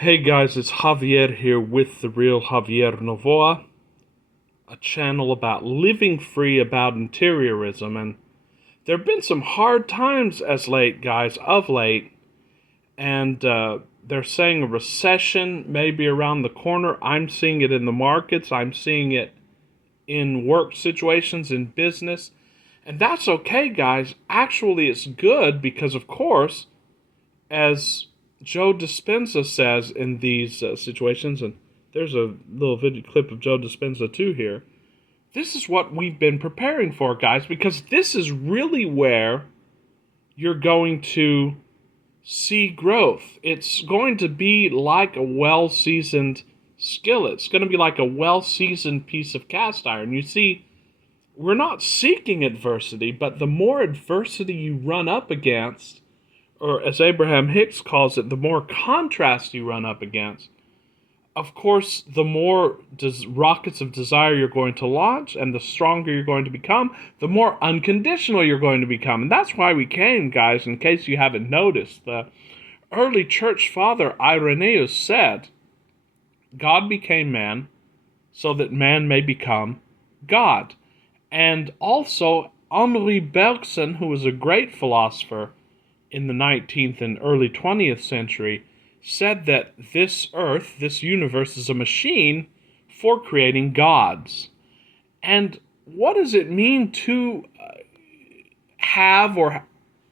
Hey guys, it's Javier here with the real Javier Novoa, a channel about living free, about interiorism, and there have been some hard times of late, and they're saying a recession may be around the corner. I'm seeing it in the markets, I'm seeing it in work situations, in business, and that's okay, guys. Actually, it's good because, of course, as Joe Dispenza says in these situations, and there's a little video clip of Joe Dispenza too here. This is what we've been preparing for, guys, because this is really where you're going to see growth. It's going to be like a well-seasoned skillet. It's going to be like a well-seasoned piece of cast iron. You see, we're not seeking adversity, but the more adversity you run up against, or as Abraham Hicks calls it, the more contrast you run up against, of course, the more rockets of desire you're going to launch, and the stronger you're going to become, the more unconditional you're going to become. And that's why we came, guys, in case you haven't noticed. The early church father Irenaeus said, God became man so that man may become God. And also, Henri Bergson, who was a great philosopher in the 19th and early 20th century, said that this earth, this universe, is a machine for creating gods. And what does it mean to have or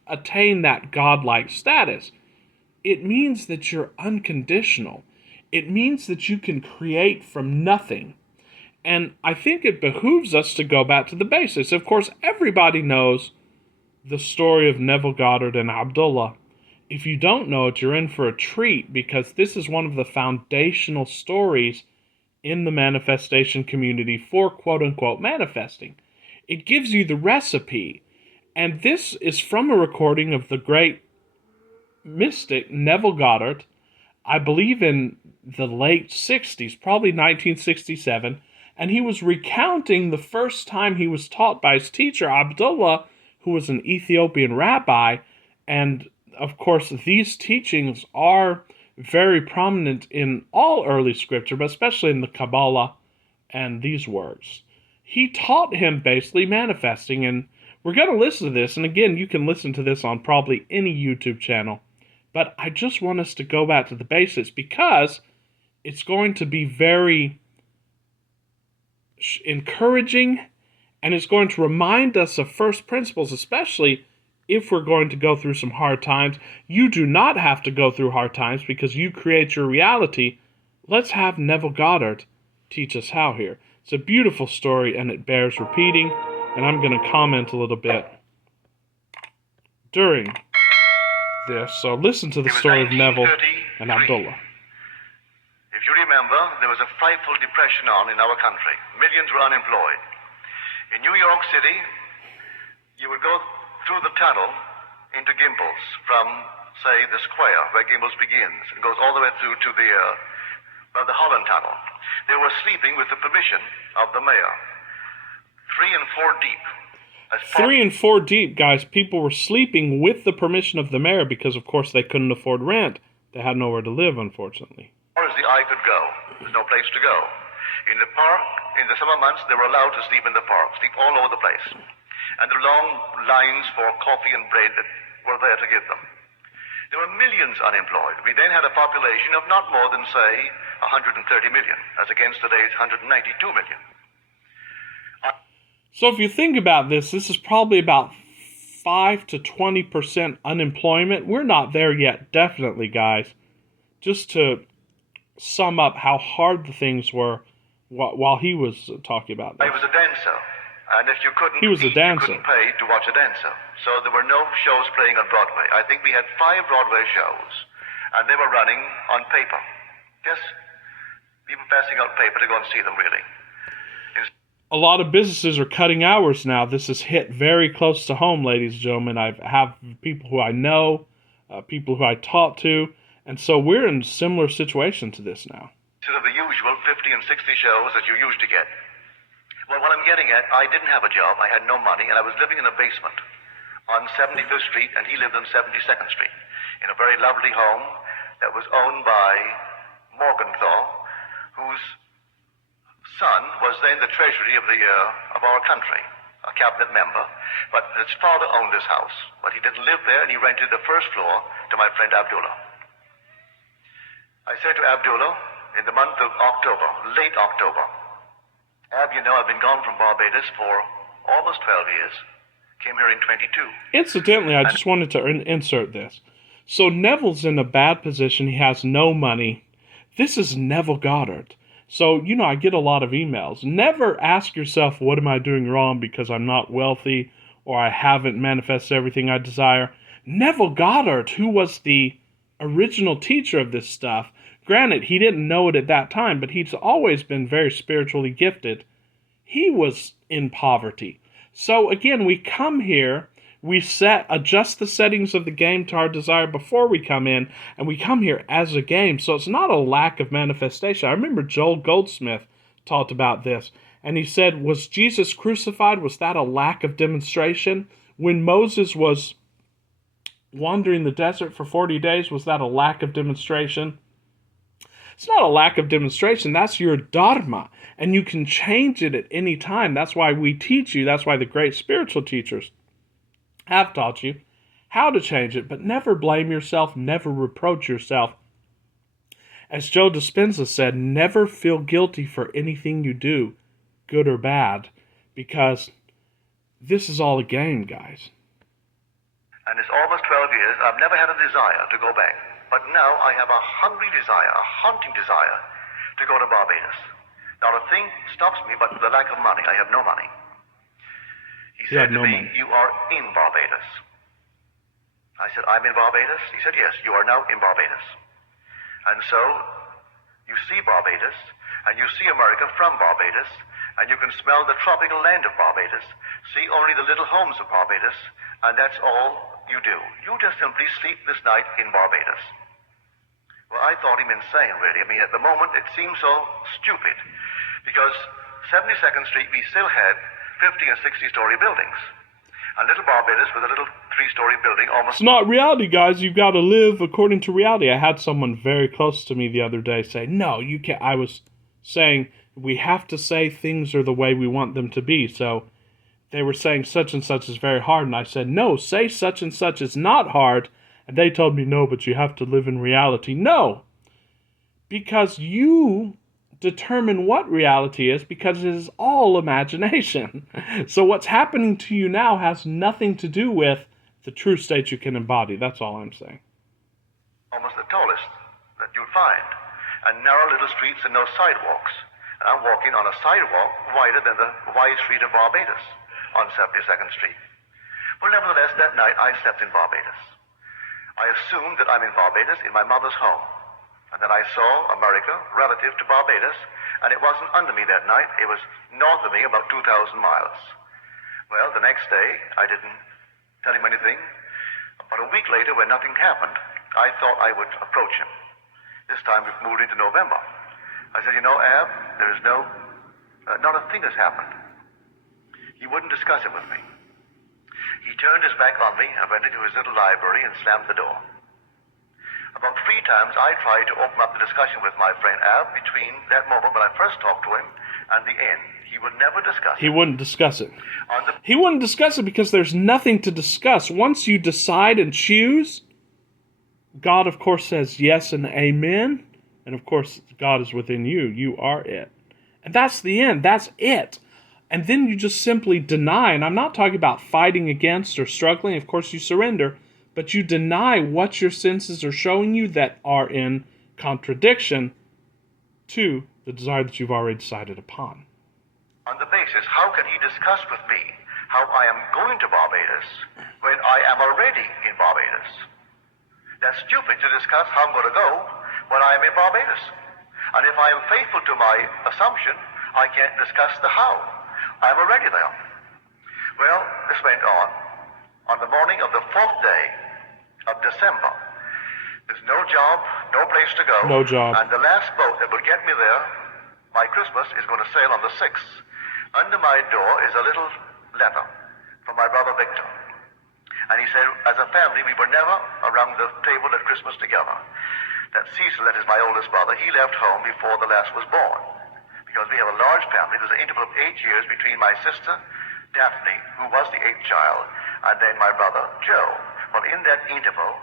attain that godlike status? It means that you're unconditional. It means that you can create from nothing. And I think it behooves us to go back to the basics. Of course, everybody knows the story of Neville Goddard and Abdullah. If you don't know it, you're in for a treat, because this is one of the foundational stories in the manifestation community for quote-unquote manifesting. It gives you the recipe, and this is from a recording of the great mystic Neville Goddard, I believe in the late 60s, probably 1967, and he was recounting the first time he was taught by his teacher, Abdullah, who was an Ethiopian rabbi. And of course, these teachings are very prominent in all early scripture, but especially in the Kabbalah and these works. He taught him basically manifesting, and we're going to listen to this. And again, you can listen to this on probably any YouTube channel. But I just want us to go back to the basics, because it's going to be very encouraging, and it's going to remind us of first principles, especially if we're going to go through some hard times. You do not have to go through hard times because you create your reality. Let's have Neville Goddard teach us how here. It's a beautiful story, and it bears repeating, and I'm going to comment a little bit during this. So listen to the story of Neville and Abdullah. If you remember, there was a frightful depression on in our country. Millions were unemployed. In New York City, you would go through the tunnel into Gimbels from, say, the square where Gimbels begins. It goes all the way through to the Holland Tunnel. They were sleeping with the permission of the mayor. 3 and 4 deep. 3 and 4 deep, guys. People were sleeping with the permission of the mayor because, of course, they couldn't afford rent. They had nowhere to live, unfortunately. As far as the eye could go. There's no place to go. In the park, in the summer months, they were allowed to sleep in the park, sleep all over the place. And the long lines for coffee and bread that were there to give them. There were millions unemployed. We then had a population of not more than, say, 130 million, as against today's 192 million. So if you think about this, this is probably about 5 to 20% unemployment. We're not there yet, definitely, guys. Just to sum up how hard the things were while he was talking about this. He was a dancer, and if you couldn't He was a dancer. you couldn't pay to watch a dancer. So there were no shows playing on Broadway. I think we had 5 Broadway shows, and they were running on paper. Yes, people passing out paper to go and see them, really. A lot of businesses are cutting hours now. This has hit very close to home, ladies and gentlemen. I have people who I know, people who I talk to, and so we're in a similar situation to this now. Instead of the usual 50 and 60 shows that you used to get. Well, what I'm getting at, I didn't have a job, I had no money, and I was living in a basement on 75th Street, and he lived on 72nd Street, in a very lovely home that was owned by Morgenthau, whose son was then the treasury of our country, a cabinet member, but his father owned this house. But he didn't live there, and he rented the first floor to my friend Abdullah. I said to Abdullah in the month of October, late October, Ab, you know, I've been gone from Barbados for almost 12 years. Came here in 22. Incidentally, I just wanted to insert this. So Neville's in a bad position. He has no money. This is Neville Goddard. So, you know, I get a lot of emails. Never ask yourself, what am I doing wrong because I'm not wealthy or I haven't manifested everything I desire? Neville Goddard, who was the original teacher of this stuff, granted, he didn't know it at that time, but he's always been very spiritually gifted. He was in poverty. So again, we come here, we adjust the settings of the game to our desire before we come in, and we come here as a game. So it's not a lack of manifestation. I remember Joel Goldsmith talked about this, and he said, was Jesus crucified? Was that a lack of demonstration? When Moses was wandering the desert for 40 days, was that a lack of demonstration? It's not a lack of demonstration. That's your dharma, and you can change it at any time. That's why we teach you. That's why the great spiritual teachers have taught you how to change it, but never blame yourself, never reproach yourself. As Joe Dispenza said, never feel guilty for anything you do, good or bad, because this is all a game, guys. And it's almost 12 years. I've never had a desire to go back. But now I have a hungry desire, a haunting desire to go to Barbados. Not a thing stops me but the lack of money. I have no money. He said to me, you are in Barbados. I said, I'm in Barbados? He said, yes, you are now in Barbados. And so you see Barbados, and you see America from Barbados, and you can smell the tropical land of Barbados, see only the little homes of Barbados, and that's all you do. You just simply sleep this night in Barbados. Well, I thought him insane, really. I mean, at the moment, it seemed so stupid, because 72nd Street, we still had 50 and 60-story buildings. And little Barbados with a little 3-story building almost... It's not reality, guys. You've got to live according to reality. I had someone very close to me the other day say, no, you can't. I was saying, we have to say things are the way we want them to be. So they were saying such and such is very hard. And I said, no, say such and such is not hard. And they told me, no, but you have to live in reality. No, because you determine what reality is, because it is all imagination. So what's happening to you now has nothing to do with the true state you can embody. That's all I'm saying. Almost the tallest that you'd find. And narrow little streets and no sidewalks. And I'm walking on a sidewalk wider than the wide street of Barbados on 72nd Street. Well, nevertheless, that night I slept in Barbados. I assumed that I'm in Barbados in my mother's home. And then I saw America relative to Barbados, and it wasn't under me that night. It was north of me about 2,000 miles. Well, the next day, I didn't tell him anything. But a week later, when nothing happened, I thought I would approach him. This time we've moved into November. I said, you know, Ab, there is not a thing has happened. He wouldn't discuss it with me. He turned his back on me and went into his little library and slammed the door. About 3 times I tried to open up the discussion with my friend Ab between that moment when I first talked to him and the end. He would never discuss it. He wouldn't discuss it. He wouldn't discuss it because there's nothing to discuss. Once you decide and choose, God, of course, says yes and amen. And, of course, God is within you. You are it. And that's the end. That's it. And then you just simply deny. And I'm not talking about fighting against or struggling. Of course, you surrender. But you deny what your senses are showing you that are in contradiction to the desire that you've already decided upon. On the basis, how can he discuss with me how I am going to Barbados when I am already in Barbados? That's stupid to discuss how I'm going to go when I am in Barbados. And if I am faithful to my assumption, I can't discuss the how. I am already there. Well, this went on. On the morning of the 4th day of December, there's no job, no place to go. No job. And the last boat that would get me there by Christmas is going to sail on the 6th. Under my door is a little letter from my brother Victor. And he said, as a family, we were never around the table at Christmas together. that Cecil, that is my oldest brother, he left home before the last was born. Because we have a large family, there's an interval of 8 years between my sister, Daphne, who was the 8th child, and then my brother, Joe. Well, in that interval,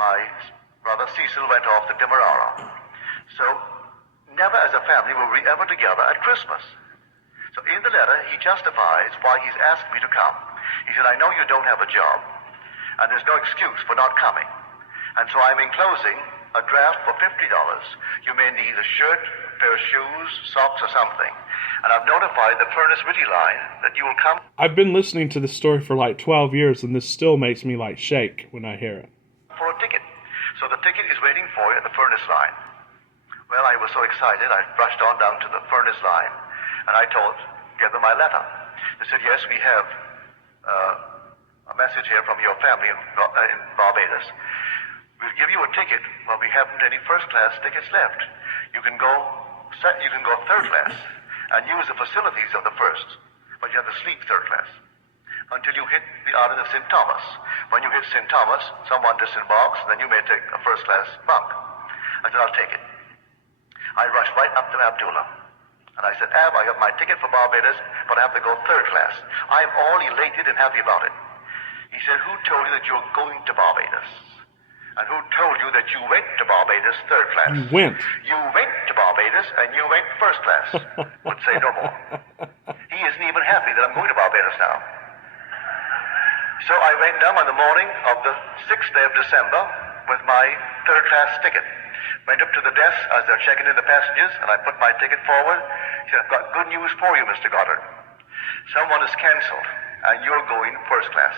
my brother Cecil went off to Demerara. So, never as a family were we ever together at Christmas. So in the letter, he justifies why he's asked me to come. He said, I know you don't have a job, and there's no excuse for not coming. And so I'm enclosing a draft for $50. You may need a shirt, a pair of shoes, socks, or something. And I've notified the Furnace Witty line that you will come I've been listening to this story for like 12 years, and this still makes me like shake when I hear it. for a ticket. So the ticket is waiting for you at the furnace line. Well, I was so excited, I rushed on down to the furnace line, and I gave them my letter. They said, yes, we have a message here from your family in Barbados. We'll give you a ticket, but we haven't any first-class tickets left. You can go third class and use the facilities of the first, but you have to sleep third class until you hit the island of St. Thomas. When you hit St. Thomas, someone disembarks, then you may take a first-class bunk. I said, I'll take it. I rushed right up to Abdullah, and I said, Ab, I have my ticket for Barbados, but I have to go third class. I'm all elated and happy about it. He said, who told you that you're going to Barbados? And who told you that you went to Barbados third class? You went. You went to Barbados and you went first class. Would say no more. He isn't even happy that I'm going to Barbados now. So I went down on the morning of the 6th day of December with my third class ticket. Went up to the desk as they're checking in the passengers, and I put my ticket forward. He said, I've got good news for you, Mr. Goddard. Someone is canceled, and you're going first class.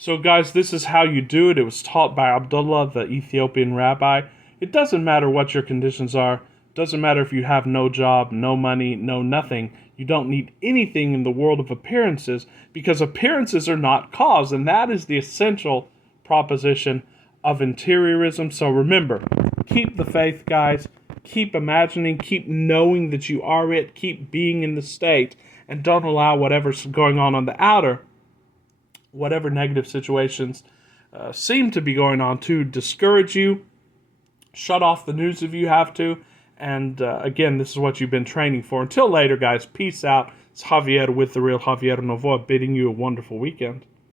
So guys, this is how you do it. It was taught by Abdullah, the Ethiopian rabbi. It doesn't matter what your conditions are. It doesn't matter if you have no job, no money, no nothing. You don't need anything in the world of appearances, because appearances are not cause, and that is the essential proposition of interiorism. So remember, keep the faith, guys. Keep imagining, keep knowing that you are it, keep being in the state, and don't allow whatever's going on the outer, whatever negative situations seem to be going on, to discourage you. Shut off the news if you have to. And again, this is what you've been training for. Until later, guys, peace out. It's Javier with the Real Javier Novoa bidding you a wonderful weekend.